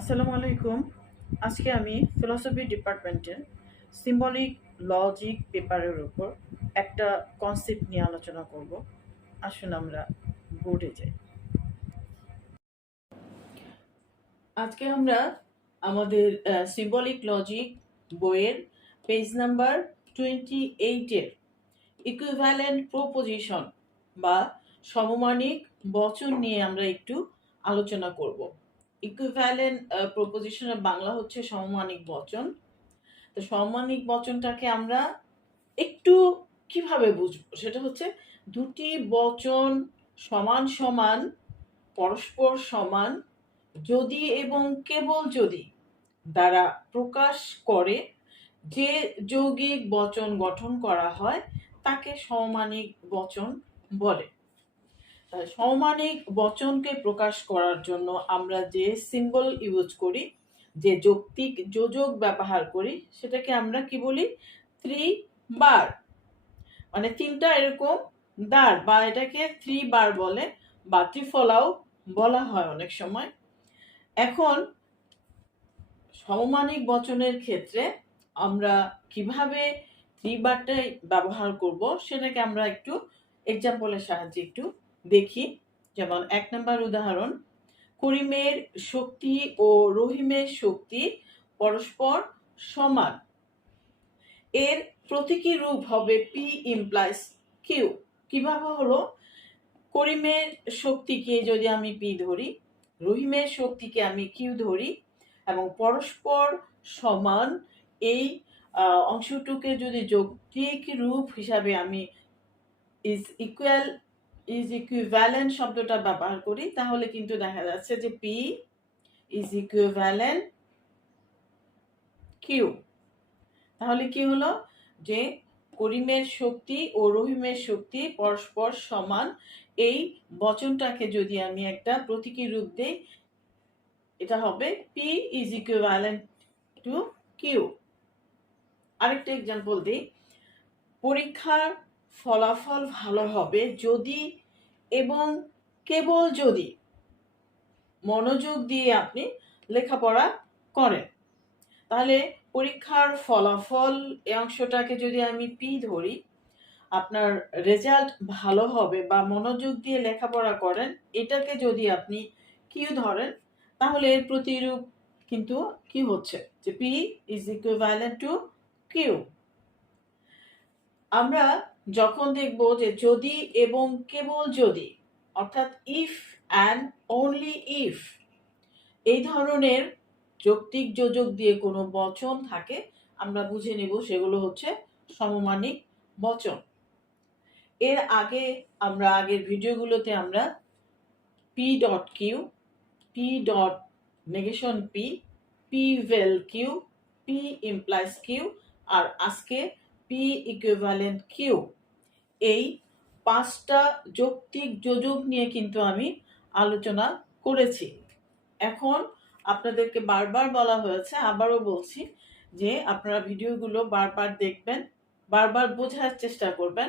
আসসালামু আলাইকুম। আজকে আমি ফিলসফি ডিপার্টমেন্টের সিম্বলিক লজিক পেপারের উপর একটা কনসেপ্ট নিয়ে আলোচনা করব। আসুন আমরা বোর্ডে যাই। আজকে আমরা আমাদের সিম্বলিক লজিক বইয়ের পেজ নাম্বার 28-এর ইকুইভ্যালেন্ট প্রপোজিশন বা সমমানিক বচন নিয়ে আমরা একটু আলোচনা করব। ইকুইভ্যালেন্ট প্রপোজিশনের বাংলা হচ্ছে সমমানিক বচন। তো সমমানিক বচনটাকে আমরা একটু কিভাবে বুঝবো, সেটা হচ্ছে দুটি বচন সমান সমান, পরস্পর সমান, যদি এবং কেবল যদি দ্বারা প্রকাশ করে যে যৌগিক বচন গঠন করা হয় তাকে সমমানিক বচন বলে। সমমানিক বচনকে প্রকাশ করার জন্য আমরা যে সিম্বল ইউজ করি, যে যৌক্তিক যোজক ব্যবহার করি, সেটাকে আমরা কি বলি? বার, মানে তিনটা এরকম দাঁড়, বা এটাকে বার বলে বা ত্রিফলাও বলা হয় অনেক সময়। এখন সমমানিক বচনের ক্ষেত্রে আমরা কিভাবে বারটাই ব্যবহার করব সেটাকে আমরা একটু এক্সাম্পলের সাহায্যে একটু দেখি। যেমন 1 নম্বর উদাহরণ, করিমের শক্তি ও রহিমের শক্তি পরস্পর সমান। এর প্রতীকী রূপ হবে পি ইমপ্লাইজ কিউ। কিভাবে হলো? করিমের শক্তিকে যদি আমি পি ধরি, রহিমের শক্তিকে আমি কিউ ধরি, এবং পরস্পর সমান এই অংশটুকে যদি যৌক্তিক রূপ হিসাবে আমি ইকুইভ্যালেন্ট শব্দটা ব্যবহার করি, তাহলে কিন্তু দেখা যাচ্ছে যে পি ইজ ইকুইভ্যালেন্ট কিউ। তাহলে কি হলো? যে করিমের শক্তি ও রহিমের শক্তি পরস্পর সমান, এই বচনটাকে যদি আমি একটা প্রতীকী রূপ দেই, এটা হবে P is equivalent to Q. আরেকটা এক্সাম্পল দিই, পরীক্ষার ফলাফল ভালো হবে যদি এবং কেবল যদি মনোযোগ দিয়ে আপনি লেখাপড়া করেন। তাহলে পরীক্ষার ফলাফল এই অংশটাকে যদি আমি পি ধরি, আপনার রেজাল্ট ভালো হবে বা মনোযোগ দিয়ে লেখাপড়া করেন, এটাকে যদি আপনি কিউ ধরেন, তাহলে এর প্রতিরূপ কিন্তু কি হচ্ছে? যে P is equivalent to Q. আমরা যখন দেখব যে যদি এবং কেবল যদি, অর্থাৎ ইফ অ্যান্ড অনলি ইফ, এই ধরনের যৌক্তিক যোজক দিয়ে কোনো বচন থাকে, আমরা বুঝে নেব সেগুলো হচ্ছে সমমানিক বচন। এর আগে আমরা আগের ভিডিওগুলোতে আমরা P dot Q, P dot negation P, P vel Q, P implies Q, আর আজকে পি ইকুইভ্যালেন্ট কিউ, এই 5টা যৌক্তিক যোজক নিয়ে কিন্তু আমি আলোচনা করেছি। এখন আপনাদেরকে বারবার বলা হয়েছে, আবারও বলছি, যে আপনারা ভিডিওগুলো বারবার দেখবেন, বারবার বোঝার চেষ্টা করবেন,